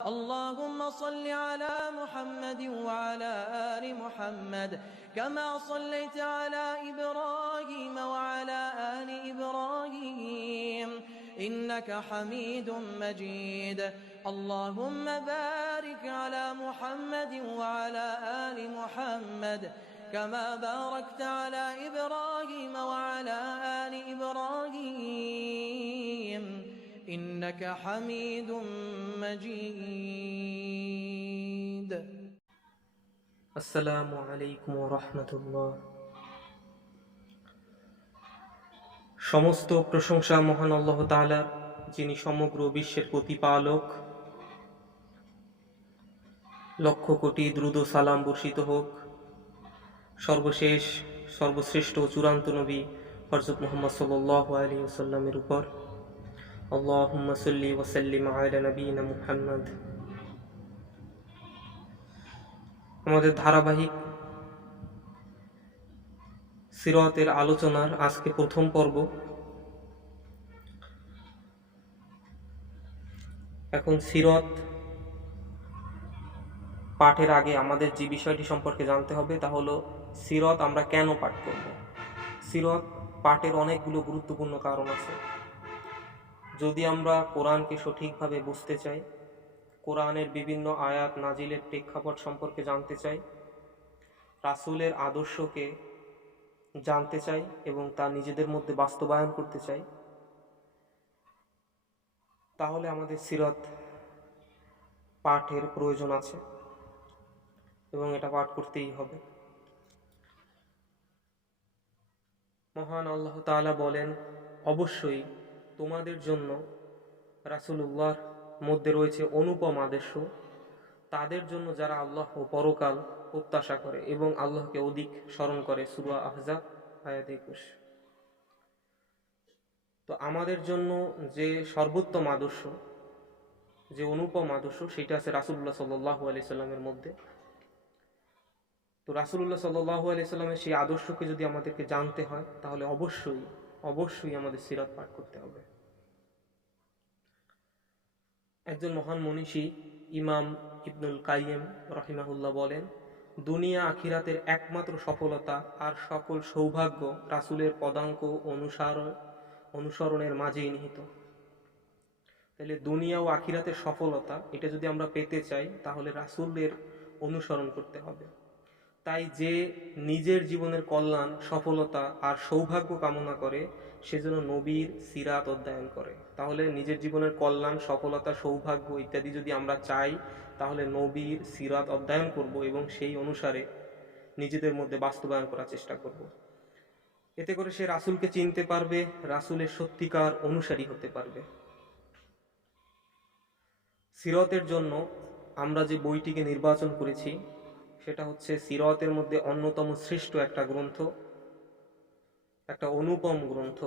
اللهم صل على محمد وعلى آل محمد كما صليت على إبراهيم وعلى آل إبراهيم إنك حميد مجيد. اللهم بارك على محمد وعلى آل محمد كما باركت على إبراهيم وعلى آل إبراهيم إنك حميد مجيد. السلام عليكم ورحمة الله। সমস্ত প্রশংসা মহান আল্লাহ তাআলার, যিনি সমগ্র বিশ্বের প্রতিপালক। লক্ষ কোটি দ্রুত সালাম বর্ষিত হোক সর্বশেষ সর্বশ্রেষ্ঠ চূড়ান্ত নবী হযরত মুহাম্মদ সাল্লাল্লাহু আলাইহি ওয়াসাল্লামের উপর। আল্লাহুম্মা সাল্লি ওয়া সাল্লিম আলা নবিয়িনা মুহাম্মদ। আমাদের ধারাবাহিক সিরাতের আলোচনার আজকে প্রথম পর্ব। এখন সিরাত পাঠের আগে আমাদের যে বিষয়টি সম্পর্কে জানতে হবে তা হলো সিরাত আমরা কেন পাঠ করব। সিরাত পাঠের অনেকগুলো গুরুত্বপূর্ণ কারণ আছে। যদি আমরা কোরআনকে সঠিকভাবে বুঝতে চাই, কোরআনের বিভিন্ন আয়াত নাজিলের প্রেক্ষাপট সম্পর্কে জানতে চাই, রাসূলের আদর্শকে জানতে চাই এবং তা নিজেদের মধ্যে বাস্তবায়ন করতে চাই, তাহলে আমাদের সিরাত পাঠের প্রয়োজন আছে এবং এটা পাঠ করতেই হবে। মহান আল্লাহ তাআলা বলেন, অবশ্যই তোমাদের জন্য রাসূলুল্লাহর মধ্যে রয়েছে অনুপম আদর্শ তাদের জন্য যারা আল্লাহ ও পরকাল প্রত্যাশা করে এবং আল্লাহকে অধিক স্মরণ করে। সূরা আহজাব আয়াত 21। তো আমাদের জন্য যে সর্বোত্তম আদর্শ, যে অনুপম আদর্শ, সেটা আছে রাসূলুল্লাহ সাল্লাল্লাহু আলাইহি সাল্লামের মধ্যে। তো রাসূলুল্লাহ সাল্লাল্লাহু আলাইহি সাল্লামের সেই আদর্শকে যদি আমাদেরকে জানতে হয় তাহলে অবশ্যই আমাদের সিরাত পাঠ করতে হবে। একজন মহান মনীষী ইমাম ইবনুল কাইয়িম রাহিমাহুল্লাহ বলেন, দুনিয়া আখিরাতের একমাত্র সফলতা আর সকল সৌভাগ্য রাসূলের পদাঙ্ক অনুসরণের মাঝেই নিহিত। তাহলে দুনিয়া ও আখিরাতের সফলতা এটা যদি আমরা পেতে চাই তাহলে রাসূলের অনুসরণ করতে হবে। তাই যে নিজের জীবনের কল্যাণ, সফলতা আর সৌভাগ্য কামনা করে সে যেন নবীর সিরাত অধ্যয়ন করে। তাহলে নিজের জীবনের কল্যাণ, সফলতা, সৌভাগ্য ইত্যাদি যদি আমরা চাই তাহলে নবীর সিরাত অধ্যয়ন করব এবং সেই অনুসারে নিজেদের মধ্যে বাস্তবায়ন করার চেষ্টা করব। এতে করে সে রাসূলকে চিনতে পারবে, রাসূলের সত্যিকার অনুসারী হতে পারবে। সিরাতের জন্য আমরা যে বইটিকে নির্বাচন করেছি সেটা হচ্ছে সিরাতের মধ্যে অন্যতম শ্রেষ্ঠ একটা গ্রন্থ, একটা অনুপম গ্রন্থ,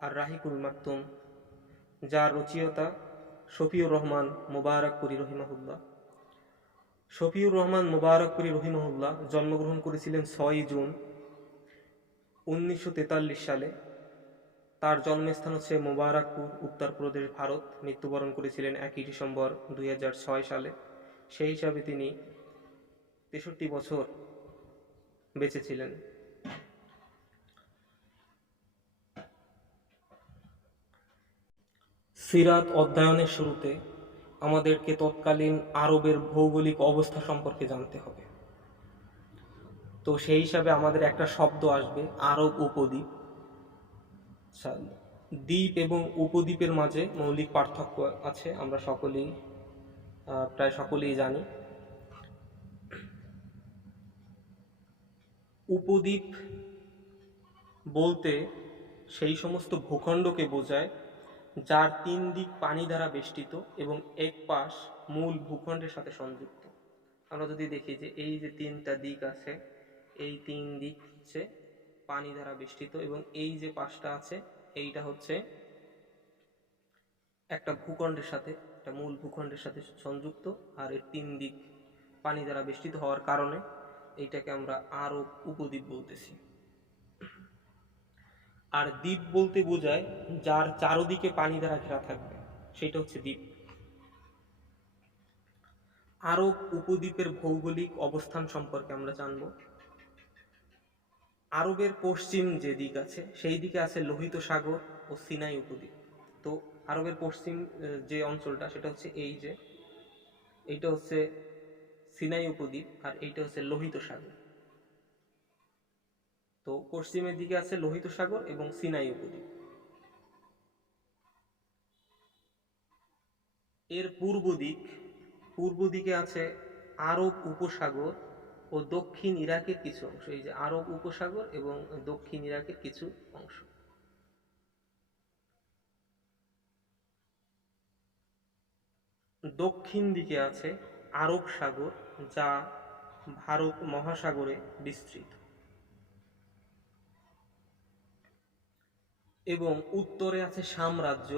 আর রাহিকুল মাকতুম, যার রচয়িতা শফিউর রহমান মুবারকপুরী রহিমাহুল্লাহ। শফিউর রহমান মুবারকপুরী রহিমাহুল্লাহ জন্মগ্রহণ করেছিলেন 6 জুন 1943 সালে। তার জন্মস্থান হচ্ছে মুবারকপুর, উত্তরপ্রদেশ, ভারত। মৃত্যুবরণ করেছিলেন 1 ডিসেম্বর 2006 সালে। সেই হিসাবে তিনি 63 বছর বেঁচে ছিলেন। সিরাত অধ্যয়নের শুরুতে আমাদেরকে তৎকালীন আরবের ভৌগোলিক অবস্থা সম্পর্কে জানতে হবে। তো সেই হিসাবে আমাদের একটা শব্দ আসবে, আরব উপদ্বীপ। দ্বীপ এবং উপদ্বীপের মাঝে মৌলিক পার্থক্য আছে, আমরা প্রায় সকলেই জানি। উপদ্বীপ বলতে সেই সমস্ত ভূখণ্ডকে বোঝায় যার 3 দিক পানি দ্বারা বেষ্টিত এবং এক পাশ মূল ভূখণ্ডের সাথে সংযুক্ত। আমরা যদি দেখি যে এই যে 3টা দিক আছে, এই 3 দিক হচ্ছে পানি দ্বারা বেষ্টিত এবং এই যে পাশটা আছে এইটা হচ্ছে একটা ভূখণ্ডের সাথে, একটা মূল ভূখণ্ডের সাথে সংযুক্ত। আর এর 3 দিক পানি দ্বারা বেষ্টিত হওয়ার কারণে এইটাকে আমরা আরব উপদ্বীপ বলতেছি। আর দ্বীপ বলতে বোঝায় যার চারদিকে পানি দ্বারা ঘেরা থাকবে, সেটা হচ্ছে দ্বীপ। আরব উপদ্বীপের ভৌগোলিক অবস্থান সম্পর্কে আমরা জানব। আরবের পশ্চিম যে দিক আছে সেই দিকে আছে লোহিত সাগর ও সিনাই উপদ্বীপ। তো আরবের পশ্চিম যে অঞ্চলটা সেটা হচ্ছে এইটা হচ্ছে সিনাই উপদ্বীপ, আর এইটা হচ্ছে লোহিত সাগর। তো পশ্চিমের দিকে আছে লোহিত সাগর এবং সিনাই উপদ্বীপ। এর পূর্ব দিকে আছে আরব উপসাগর ও দক্ষিণ ইরাকের কিছু অংশ। এই যে আরব উপসাগর এবং দক্ষিণ ইরাকের কিছু অংশ। দক্ষিণ দিকে আছে আরব সাগর, যা ভারত মহাসাগরে বিস্তৃত, এবং উত্তরে আছে সাম্রাজ্য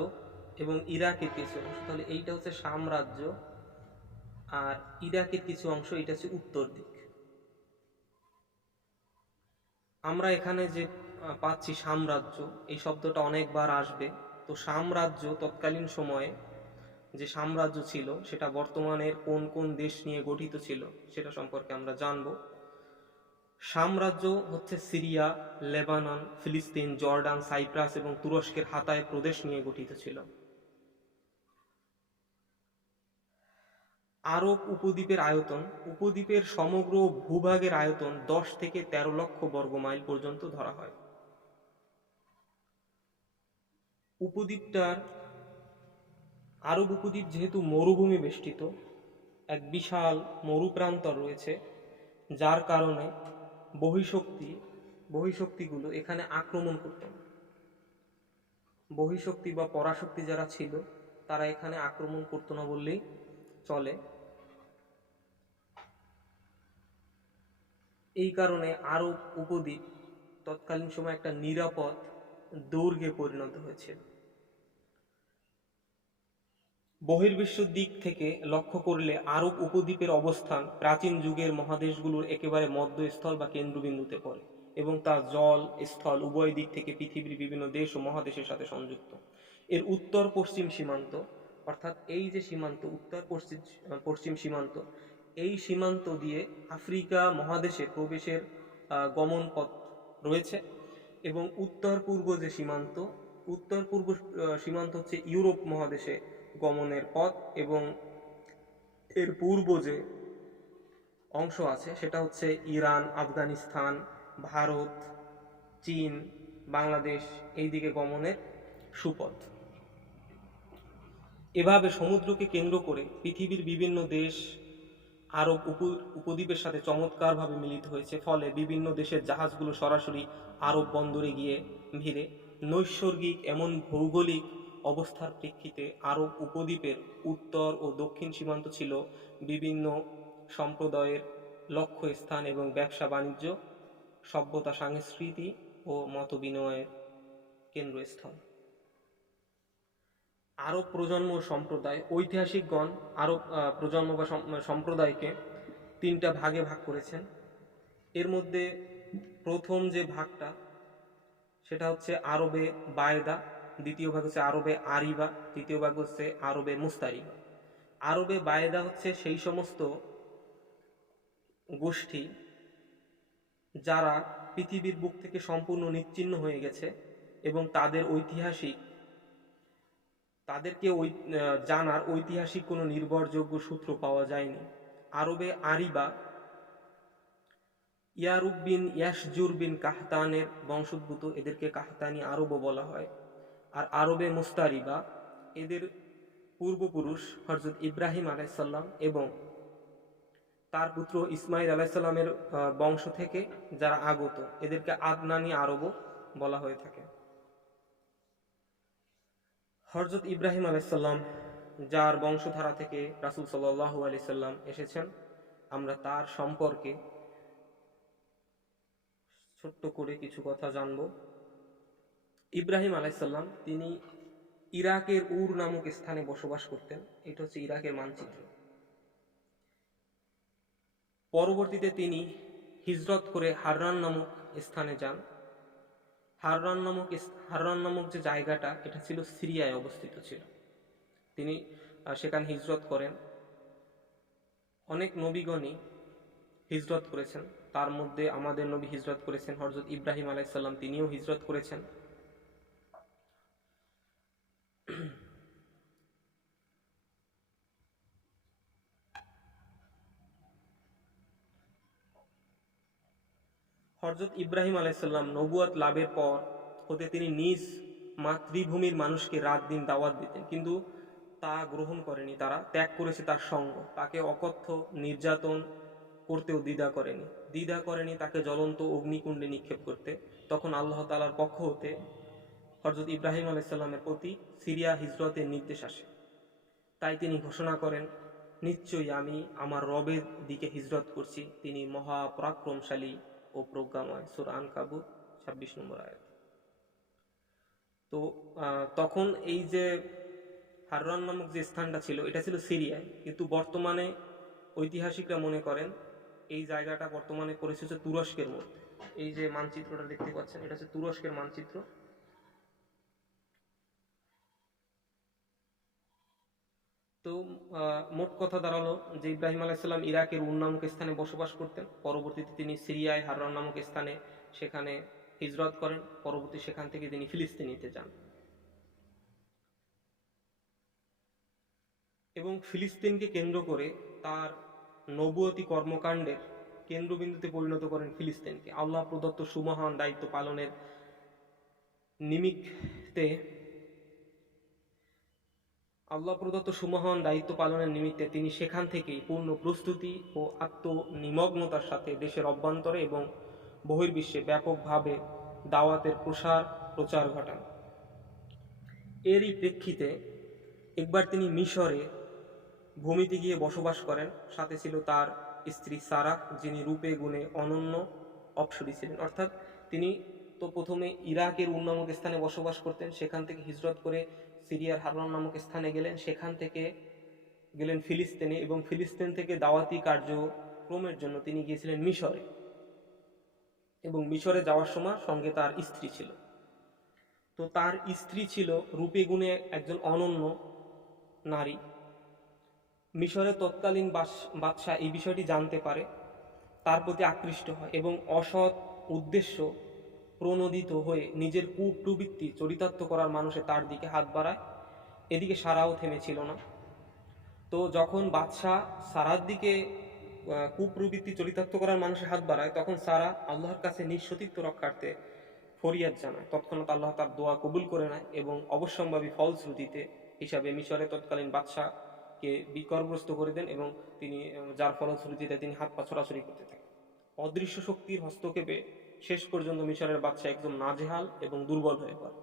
এবং ইরাকের কিছু অংশ। তাহলে এইটা হচ্ছে সাম্রাজ্য, আর ইরাকের কিছু অংশ, এটা হচ্ছে উত্তর দিক। আমরা এখানে যে পাচ্ছি সাম্রাজ্য, এই শব্দটা অনেকবার আসবে। তো সাম্রাজ্য তৎকালীন সময়ে যে সাম্রাজ্য ছিল সেটা বর্তমানের কোন কোন দেশ নিয়ে গঠিত ছিল সেটা সম্পর্কে আমরা জানব। সাম্রাজ্য হচ্ছে সিরিয়া, লেবানন, ফিলিস্তিন, জর্ডান, সাইপ্রাস এবং তুরস্কের হাতায় প্রদেশ নিয়ে গঠিত ছিল। আরব উপদ্বীপের আয়তন, উপদ্বীপের সমগ্র ভূভাগের আয়তন 10 থেকে 13 লক্ষ বর্গমাইল পর্যন্ত ধরা হয়। আরব উপদ্বীপ যেহেতু মরুভূমি বেষ্টিত, এক বিশাল মরুপ্রান্তর রয়েছে, যার কারণে বহিঃশক্তিগুলো এখানে আক্রমণ করত না। বহিঃশক্তি বা পরাশক্তি যারা ছিল তারা এখানে আক্রমণ করত না বললেই চলে। এই কারণে আরব উপদ্বীপ তৎকালীন সময় একটা নিরাপদ দুর্গে পরিণত হয়েছিল। বহির্বিশ্বের দিক থেকে লক্ষ্য করলে আরব উপদ্বীপের অবস্থান প্রাচীন যুগের মহাদেশগুলোর একেবারে মধ্যস্থল বা কেন্দ্রবিন্দুতে পড়ে, এবং তা জল স্থল উভয় দিক থেকে পৃথিবীর বিভিন্ন দেশ ও মহাদেশের সাথে সংযুক্ত। এর উত্তর পশ্চিম সীমান্ত, অর্থাৎ এই যে সীমান্ত, উত্তর পশ্চিম সীমান্ত, এই সীমান্ত দিয়ে আফ্রিকা মহাদেশে প্রবেশের গমন পথ রয়েছে, এবং উত্তর পূর্ব সীমান্ত হচ্ছে ইউরোপ মহাদেশে গমনের পথ, এবং এর পূর্ব যে অংশ আছে সেটা হচ্ছে ইরান, আফগানিস্তান, ভারত, চীন, বাংলাদেশ, এই দিকে গমনের সুপথ। এভাবে সমুদ্রকে কেন্দ্র করে পৃথিবীর বিভিন্ন দেশ আরব উপদ্বীপের সাথে চমৎকারভাবে মিলিত হয়েছে। ফলে বিভিন্ন দেশের জাহাজগুলো সরাসরি আরব বন্দরে গিয়ে ভিড়ে। নৈসর্গিক এমন ভৌগোলিক অবস্থার প্রেক্ষিতে আরব উপদ্বীপের উত্তর ও দক্ষিণ সীমান্ত ছিল বিভিন্ন সম্প্রদায়ের লক্ষ্যস্থান এবং ব্যবসা বাণিজ্য, সভ্যতা, সংস্কৃতি ও মত বিনিময়ের কেন্দ্রস্থল। আরব প্রজন্ম সম্প্রদায়, ঐতিহাসিকগণ আরব প্রজন্ম বা সম্প্রদায়কে 3টা ভাগে ভাগ করেছেন। এর মধ্যে প্রথম যে ভাগটা সেটা হচ্ছে আরবে বায়দা, দ্বিতীয় ভাগ হচ্ছে আরবে আরিবা, তৃতীয় ভাগ হচ্ছে আরবে মুস্তারিবা। আরবে বায়দা হচ্ছে সেই সমস্ত গোষ্ঠী যারা পৃথিবীর বুক থেকে সম্পূর্ণ নিশ্চিহ্ন হয়ে গেছে, এবং তাদেরকে জানার ঐতিহাসিক কোনো নির্ভরযোগ্য সূত্র পাওয়া যায়নি। আরবে আরিবা ইয়ারুব বিন ইয়াসজুর বিন কাহতানের বংশোদ্ভূত, এদেরকে কাহতানি আরবও বলা হয়। আর আরবে মুস্তারিবা এদের পূর্বপুরুষ হযরত ইব্রাহিম আলাইসাল্লাম এবং তার পুত্র ইসমাইল আলাইসাল্লামের বংশ থেকে যারা আগত, এদেরকে আদনানি আরবও বলা হয়ে থাকে। হযরত ইব্রাহিম আলাইসাল্লাম, যার বংশধারা থেকে রাসূল সাল্লাল্লাহু আলাইহি সাল্লাম এসেছেন, আমরা তার সম্পর্কে ছোট্ট করে কিছু কথা জানব। ইব্রাহিম আলাইসাল্লাম তিনি ইরাকের উর নামক স্থানে বসবাস করতেন। এটা হচ্ছে ইরাকের মানচিত্র। পরবর্তীতে তিনি হিজরত করে হাররান নামক স্থানে যান। হাররান নামক যে জায়গাটা, এটা ছিল সিরিয়ায় অবস্থিত ছিল। তিনি সেখানে হিজরত করেন। অনেক নবীগণই হিজরত করেছেন, তার মধ্যে আমাদের নবী হিজরত করেছেন, হযরত ইব্রাহিম আলাইহিস সালাম তিনিও হিজরত করেছেন। হযরত ইব্রাহিম আলাইহিস সালাম নবুয়ত লাভের পর হতে তিনি নিজ মাতৃভূমির মানুষকে রাত দিন দাওয়াত দিতেন, কিন্তু তা গ্রহণ করেনি, তারা ত্যাগ করেছে তার সঙ্গ। তাকে অকথ্য নির্যাতন করতেও দ্বিধা করেনি তাকে জ্বলন্ত অগ্নিকুণ্ডে নিক্ষেপ করতে। তখন আল্লাহ তাআলার পক্ষ হতে হযরত ইব্রাহিম আলাইহিস সালামের প্রতি সিরিয়া হিজরতের নির্দেশ আসে। তাই তিনি ঘোষণা করেন, নিশ্চয়ই আমি আমার রবের দিকে হিজরত করছি, তিনি মহাপরাক্রমশালী ও প্রজ্ঞাময়। সূরা আনকাবুত 26 নম্বর আয়াত। তো তখন এই যে হাররান নামক যে স্থানটা ছিল, এটা ছিল সিরিয়ায়, কিন্তু বর্তমানে ঐতিহাসিকরা মনে করেন এই জায়গাটা বর্তমানে পড়েছে হচ্ছে তুরস্কের মধ্যে। এই যে মানচিত্রটা দেখতে পাচ্ছেন, এটা হচ্ছে তুরস্কের মানচিত্র। তো মোট কথা দাঁড়ালো যে ইব্রাহিম আলাইহিস সালাম ইরাকের উর নামক স্থানে বসবাস করতেন। পরবর্তীতে তিনি সিরিয়ায় হাররান নামক স্থানে সেখানে হিজরত করেন। পরবর্তী সেখান থেকে তিনি ফিলিস্তিনিতে যান এবং ফিলিস্তিনকে কেন্দ্র করে তার নবুয়তি কর্মকাণ্ডের কেন্দ্রবিন্দুতে পরিণত করেন ফিলিস্তিনকে। আল্লাহ প্রদত্ত সুমহান দায়িত্ব পালনের নিমিত্তে তিনি সেখান থেকেই পূর্ণ প্রস্তুতি ও আত্মনিমগ্নতার সাথে দেশের অভ্যন্তরে এবং বহির্বিশ্বে ব্যাপকভাবে দাওয়াতের প্রচার ঘটান। এরই প্রেক্ষিতে একবার তিনি মিশরে ভূমিতে গিয়ে বসবাস করেন। সাথে ছিল তার স্ত্রী সারাহ, যিনি রূপে গুণে অনন্য অপ্সরী ছিলেন। অর্থাৎ তিনি তো প্রথমে ইরাকের উর নামক স্থানে বসবাস করতেন, সেখান থেকে হিজরত করে সিরিয়ার হাররান নামক স্থানে গেলেন, সেখান থেকে গেলেন ফিলিস্তিনে এবং ফিলিস্তিন থেকে দাওয়াতি কার্যক্রমের জন্য তিনি গিয়েছিলেন মিশরে এবং মিশরে যাওয়ার সময় সঙ্গে তার স্ত্রী ছিল। তো তার স্ত্রী ছিল রূপে গুণে একজন অনন্য নারী। মিশরের তৎকালীন বাদশাহ এই বিষয়টি জানতে পারে, তার প্রতি আকৃষ্ট হয় এবং অসৎ উদ্দেশ্য প্রণোদিত হয়ে নিজের কুপ্রবৃত্তি চরিতার্থ করার মানুষে তার দিকে হাত বাড়ায়। এদিকে সারাও থেমেছিল না। তো যখন বাদশাহ সারার দিকে কুপ্রবৃত্তি চরিতার্থ করার মানুষে হাত বাড়ায়, তখন সারা আল্লাহর কাছে নিঃসতীত্ব রক্ষার্থে ফরিয়াদ জানায়। তৎক্ষণাৎ আল্লাহ তার দোয়া কবুল করে নেয় এবং অবশ্যম্ভাবী ফলশ্রুতিতে হিসাবে মিশরের তৎকালীন বাদশাহকে বিকরগ্রস্ত করে দেন এবং তিনি যার ফলশ্রুতিতে তিনি হাত পা ছড়াছড়ি করতে থাকেন। অদৃশ্য শক্তির হস্তক্ষেপে শেষ পর্যন্ত মিশরের বাদশাহ একদম নাজেহাল এবং দুর্বল হয়ে পড়ে।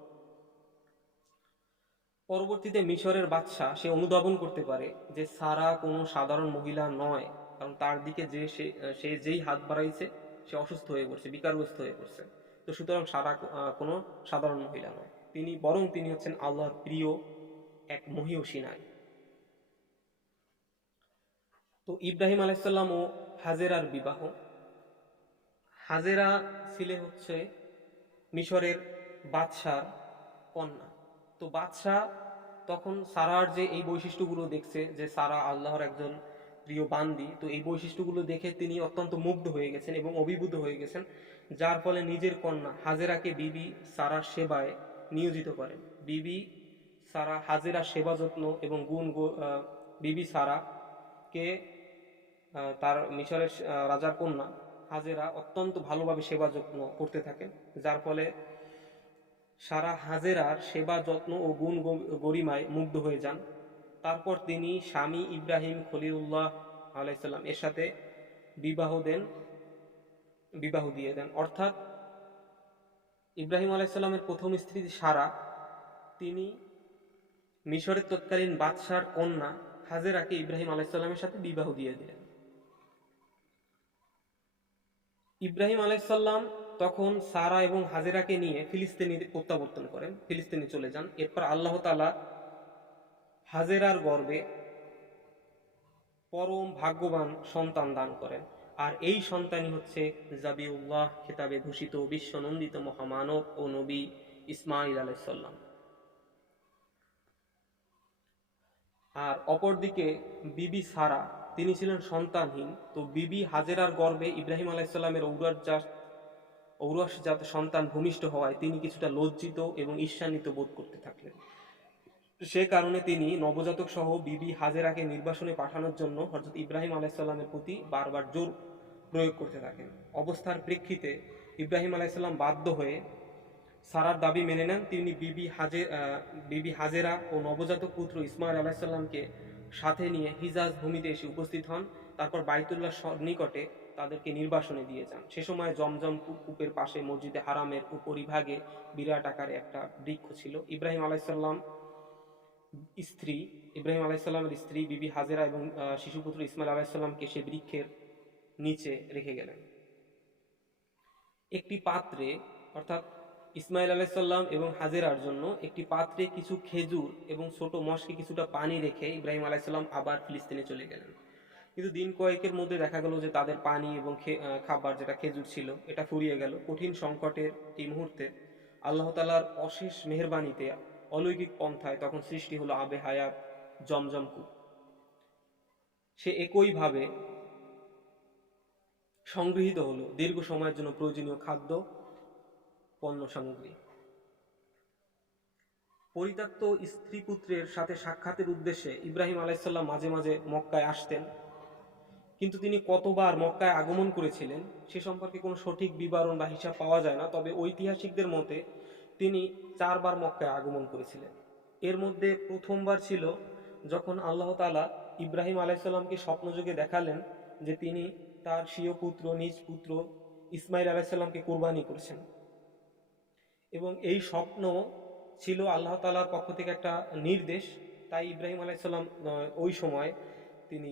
পরবর্তীতে মিশরের বাদশাহ সে অনুধাবন করতে পারে যে সারা কোনো সাধারণ মহিলা নয়, কারণ তার দিকে সে যেই হাত বাড়াইছে সে অসুস্থ হয়ে পড়ছে, বিকারগ্রস্ত হয়ে পড়ছে। তো সুতরাং সারা কোনো সাধারণ মহিলা নয়, তিনি হচ্ছেন আল্লাহর প্রিয় এক মহিয়সী নারী। তো ইব্রাহিম আলাইহিস সালাম ও হাজেরার বিবাহ। হাজেরা ছিলেন হচ্ছে মিশরের বাদশার কন্যা। তো বাদশাহ তখন সারার যে এই বৈশিষ্ট্যগুলো দেখছে, যে সারা আল্লাহর একজন প্রিয় বান্দি, তো এই বৈশিষ্ট্যগুলো দেখে তিনি অত্যন্ত মুগ্ধ হয়ে গেছেন এবং অভিভূত হয়ে গেছেন, যার ফলে নিজের কন্যা হাজেরাকে বিবি সারার সেবায় নিয়োজিত করেন। বিবি সারা হাজেরার সেবা যত্ন এবং বিবি সারাকে তার মিশরের রাজার কন্যা হাজেরা অত্যন্ত ভালোভাবে সেবা যত্ন করতে থাকেন, যার ফলে সারা হাজেরার সেবা যত্ন ও গুণ গরিমায় মুগ্ধ হয়ে যান। তারপর তিনি স্বামী ইব্রাহিম খলিলুল্লাহ আলাইহিস সালাম এর সাথে বিবাহ দিয়ে দেন। অর্থাৎ ইব্রাহিম আলাইহিস সালামের প্রথম স্ত্রী সারা, তিনি মিশরের তৎকালীন বাদশার কন্যা হাজেরাকে ইব্রাহিম আলাইহিস সালামের সাথে বিবাহ দিয়ে দিলেন। ইব্রাহিম আলাইহিস সালাম তখন সারা এবং হাজেরাকে নিয়ে ফিলিস্তিনে প্রত্যাবর্তন করেন, ফিলিস্তিনে চলে যান। এরপর আল্লাহ তাআলা হাজেরার গর্ভে পরম ভাগ্যবান সন্তান দান করেন, আর এই সন্তানই হচ্ছে জাবিউল্লাহ খেতাবে ভূষিত বিশ্বনন্দিত মহামানব ও নবী ইসমাঈল আলাইহিস সালাম। আর অপরদিকে বিবি সারা তিনি ছিলেন সন্তানহীন। তো বিবি হাজেরার গর্ভে ইব্রাহিম আলাইসাল্লামের ঔরসজাত সন্তান ভূমিষ্ঠ হওয়ায় তিনি কিছুটা লজ্জিত এবং ঈর্ষান্বিত বোধ করতে থাকলেন। সে কারণে তিনি নবজাতক সহ বিবি হাজেরাকে নির্বাসনে পাঠানোর জন্য হযরত ইব্রাহিম আলাইসাল্লামের প্রতি বারবার জোর প্রয়োগ করতে থাকেন। অবস্থার প্রেক্ষিতে ইব্রাহিম আলাইসাল্লাম বাধ্য হয়ে সারার দাবি মেনে নেন। তিনি বিবি হাজেরা ও নবজাতক পুত্র ইসমাইল আলাইসাল্লামকে সাথে নিয়ে হিজাজ ভূমিতে এসে উপস্থিত হন। তারপর বাইতুল্লাহ নিকটে তাদেরকে নির্বাসনে দিয়ে যান। সে সময় জমজম কূপের পাশে মসজিদে হারামের উপরিভাগে বিরাট আকারে একটা বৃক্ষ ছিল। ইব্রাহিম আলাইসাল্লামের স্ত্রী বিবি হাজেরা এবং শিশুপুত্র ইসমাইল আলাইসাল্লামকে সে বৃক্ষের নিচে রেখে গেলেন। একটি পাত্রে, অর্থাৎ ইসমাইল আলাইসাল্লাম এবং হাজেরার জন্য একটি পাত্রে কিছু খেজুর এবং ছোট মশকে কিছুটা পানি রেখে ইব্রাহিম আলাইসাল্লাম আবার ফিলিস্তিনে চলে গেলেন। কিন্তু দিন কয়েকের মধ্যে দেখা গেল যে তাদের পানি এবং খাবার যেটা খেজুর ছিল এটা ফুরিয়ে গেল। কঠিন সংকটের এই মুহূর্তে আল্লাহ তাআলার অশেষ মেহেরবানিতে অলৌকিক পন্থায় তখন সৃষ্টি হলো আবে হায়াত জমজম কূপ। সে একইভাবে সংগৃহীত হলো দীর্ঘ সময়ের জন্য প্রয়োজনীয় খাদ্য পণ্য সামগ্রী। পরিত্যক্ত স্ত্রী পুত্রের সাথে সাক্ষাতের উদ্দেশ্যে ইব্রাহিম আলাইসাল্লাম মাঝে মাঝে মক্কায় আসতেন, কিন্তু তিনি কতবার মক্কায় আগমন করেছিলেন সে সম্পর্কে কোনো সঠিক বিবরণ বা হিসাব পাওয়া যায় না। তবে ঐতিহাসিকদের মতে তিনি 4 বার মক্কায় আগমন করেছিলেন। এর মধ্যে প্রথমবার ছিল যখন আল্লাহ তাআলা ইব্রাহিম আলাইসাল্লামকে স্বপ্নযোগে দেখালেন যে তিনি তার স্বীয় পুত্র, নিজ পুত্র ইসমাইল আলাইসাল্লামকে কুরবানি করেছেন, এবং এই স্বপ্ন ছিল আল্লাহ তাআলার পক্ষ থেকে একটা নির্দেশ। তাই ইব্রাহিম আলাইসাল্লাম ওই সময় তিনি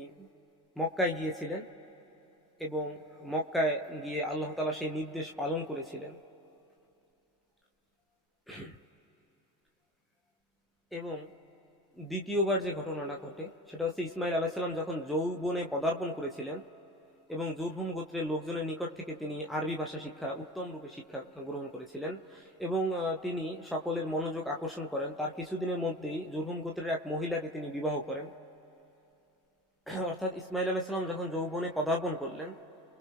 মক্কায় গিয়েছিলেন এবং মক্কায় গিয়ে আল্লাহ তাআলা সেই নির্দেশ পালন করেছিলেন। এবং দ্বিতীয়বার যে ঘটনাটা ঘটে সেটা হচ্ছে ইসমাইল আলাইসাল্লাম যখন যৌবনে পদার্পণ করেছিলেন এবং জুরহুম গোত্রের লোকজনের নিকট থেকে তিনি আরবি ভাষা উত্তম রূপে শিক্ষা গ্রহণ করেছিলেন এবং তিনি সকলের মনোযোগ আকর্ষণ করেন। তার কিছুদিনের মধ্যেই জুরহুম গোত্রের এক মহিলাকে তিনি বিবাহ করেন। অর্থাৎ ইসমাইল আলাইসাল্লাম যখন যৌবনে পদার্পণ করলেন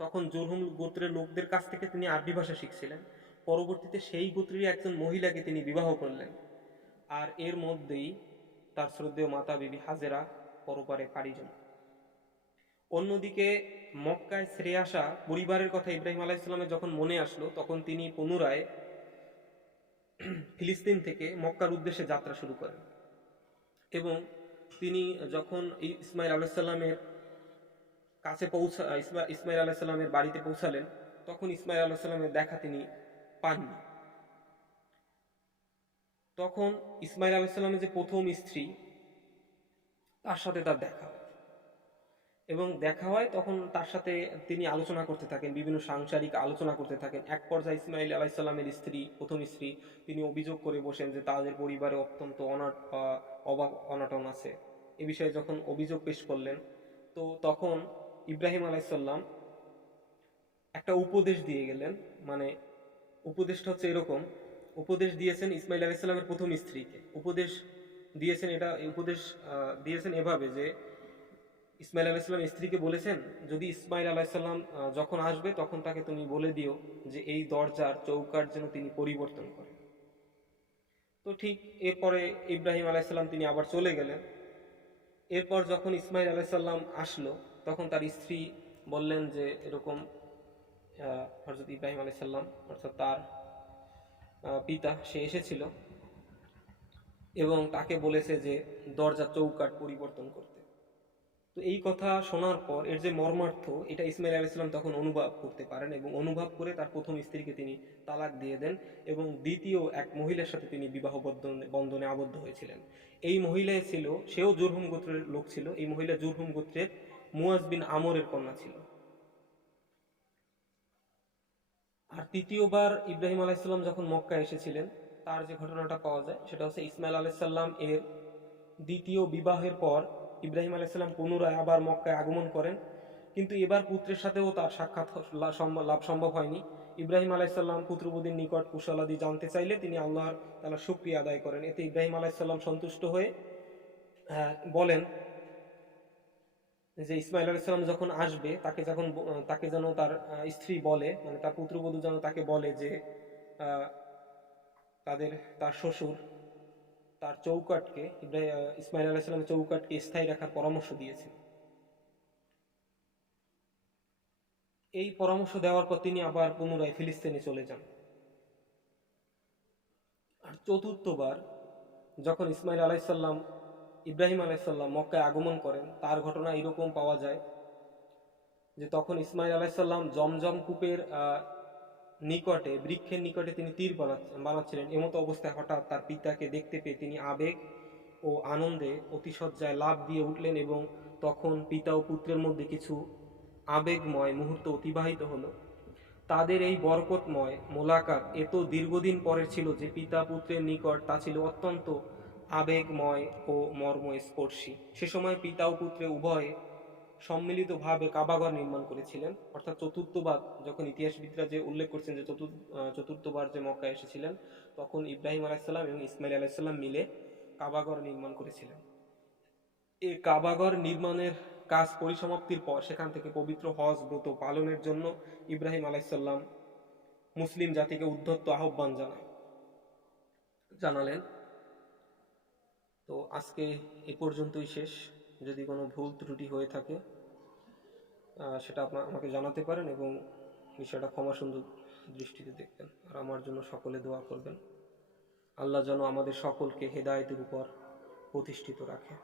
তখন জুরহুম গোত্রের লোকদের কাছ থেকে তিনি আরবি ভাষা শিখছিলেন। পরবর্তীতে সেই গোত্রেরই একজন মহিলাকে তিনি বিবাহ করলেন, আর এর মধ্যেই তার শ্রদ্ধেয় মাতা বিবি হাজেরা পরপারে পাড়ি জমান। অন্যদিকে মক্কায় ছেড়ে আসা পরিবারের কথা ইব্রাহিম আলাইহিসসালামের যখন মনে আসলো তখন তিনি পুনরায় ফিলিস্তিন থেকে মক্কার উদ্দেশ্যে যাত্রা শুরু করেন এবং তিনি যখন ইসমাইল আলাইহিসসালামের কাছে ইসমাইল আলাইহিসসালামের বাড়িতে পৌঁছালেন তখন ইসমাইল আলাইহিসসালামের দেখা তিনি পাননি। তখন ইসমাইল আলাইহিসসালামের যে প্রথম স্ত্রী তার সাথে তার দেখা হয় এবং দেখা হয় তখন তার সাথে তিনি আলোচনা করতে থাকেন, বিভিন্ন সাংসারিক আলোচনা করতে থাকেন। এক পর্যায়ে ইসমাইল আলাইহিসসালামের প্রথম স্ত্রী তিনি অভিযোগ করে বসেন যে তাদের পরিবারে অত্যন্ত অভাব অনটন আছে। এ বিষয়ে যখন অভিযোগ পেশ করলেন তো তখন ইব্রাহিম আলাইহিসসালাম একটা উপদেশ দিয়ে গেলেন। মানে উপদেশটা হচ্ছে এরকম, উপদেশ দিয়েছেন ইসমাইল আলাইহিসসালামের প্রথম স্ত্রীকে। উপদেশ দিয়েছেন এভাবে যে ইসমাইল আলাইহিসসালাম স্ত্রীকে বলেছেন যদি ইসমাইল আলাইহিসসালাম যখন আসবে তখন তাকে তুমি বলে দিও যে এই দরজার চৌকাঠ যেন তিনি পরিবর্তন করেন। তো ঠিক এরপরে ইব্রাহিম আলাইহিসসালাম তিনি আবার চলে গেলেন। এরপর যখন ইসমাইল আলাইহিসসালাম আসলো তখন তার স্ত্রী বললেন যে এরকম হযরত ইব্রাহিম আলাইহিসসালাম অর্থাৎ তার পিতা সে এসেছিল এবং তাকে বলেছে যে দরজার চৌকাঠ পরিবর্তন করতে। তো এই কথা শোনার পর এর যে মর্মার্থ এটা ইসমাইল আলাইহিসসালাম তখন অনুভব করতে পারেন এবং অনুভব করে তার প্রথম স্ত্রীকে তিনি তালাক দিয়ে দেন এবং দ্বিতীয় এক মহিলার সাথে তিনি বিবাহ বন্ধনে আবদ্ধ হয়েছিলেন। এই মহিলা সেও জুরহুম গোত্রের লোক ছিল। এই মহিলা জুরহুম গোত্রের মুয়াজ বিন আমরের কন্যা ছিল। আর তৃতীয়বার ইব্রাহিম আলাইহিসসালাম যখন মক্কা এসেছিলেন তার যে ঘটনাটা পাওয়া যায় সেটা হচ্ছে ইসমাইল আলাইহিসসালাম এর দ্বিতীয় বিবাহের পর ইব্রাহিম আলাইহিসসালাম পুনরায় আবার মক্কায় আগমন করেন, কিন্তু এবার পুত্রের সাথেও তার সাক্ষাৎ লাভ সম্ভব হয়নি। ইব্রাহিম আলাইহিসসালাম পুত্রবধূর নিকট কুশলাদি জানতে চাইলে তিনি আল্লাহর তাআলার শুকরিয়া আদায় করেন। এতে ইব্রাহিম আলাইহিসসালাম সন্তুষ্ট হয়ে বলেন যে ইসমাইল আলাইহিস সালাম যখন আসবে তাকে যেন তার স্ত্রী বলে, মানে তার পুত্রবধূ যেন তাকে বলে যে আহ, তার শ্বশুর তার চৌকাটকে ইসমাইল আলাইহিস সালামের চৌকাটকে স্থায়ী রাখার পরামর্শ দিয়েছে। এই পরামর্শ দেওয়ার পর তিনি আবার পুনরায় ফিলিস্তিনে চলে যান। আর চতুর্থবার যখন ইব্রাহিম আলাইসাল্লাম মক্কায় আগমন করেন, তার ঘটনা এরকম পাওয়া যায় যে তখন ইসমাইল আলাইসাল্লাম জমজম কূপের নিকটে, বৃক্ষের নিকটে তিনি তীর বানাচ্ছিলেন। এমতো অবস্থায় হঠাৎ তার পিতাকে দেখতে পেয়ে তিনি আবেগ ও আনন্দে অতিশয্যায় লাফ দিয়ে উঠলেন, এবং তখন পিতা ও পুত্রের মধ্যে কিছু আবেগময় মুহূর্ত অতিবাহিত হলো। তাদের এই বরকতময় মোলাকাত এত দীর্ঘদিন পরের ছিল যে পিতা পুত্রের নিকট তা ছিল অত্যন্ত আবেগময় ও মর্মস্পর্শী। সে সময় পিতা ও পুত্রে উভয়ে সম্মিলিতভাবে কাবাঘর নির্মাণ করেছিলেন। অর্থাৎ চতুর্থবার, যখন ইতিহাসবিদরা যে উল্লেখ করছেন যে চতুর্থবার যে মক্কায় এসেছিলেন, তখন ইব্রাহিম আলাইসাল্লাম এবং ইসমাইল আলাইসাল্লাম মিলে কাবাঘর নির্মাণ করেছিলেন। এই কাবাঘর নির্মাণের কাজ পরিসমাপ্তির পর সেখান থেকে পবিত্র হজ ব্রত পালনের জন্য ইব্রাহিম আলাইসাল্লাম মুসলিম জাতিকে উদ্ধত্ত আহ্বান জানালেন। তো আজকে এ পর্যন্তই শেষ। যদি কোনো ভুল ত্রুটি হয়ে থাকে সেটা আমাকে জানাতে পারেন, এবং বিষয়টা ক্ষমা সুন্দর দৃষ্টিতে দেখবেন। আর আমার জন্য সকলে দোয়া করবেন। আল্লাহ যেন আমাদের সকলকে হেদায়েতের উপর প্রতিষ্ঠিত রাখে।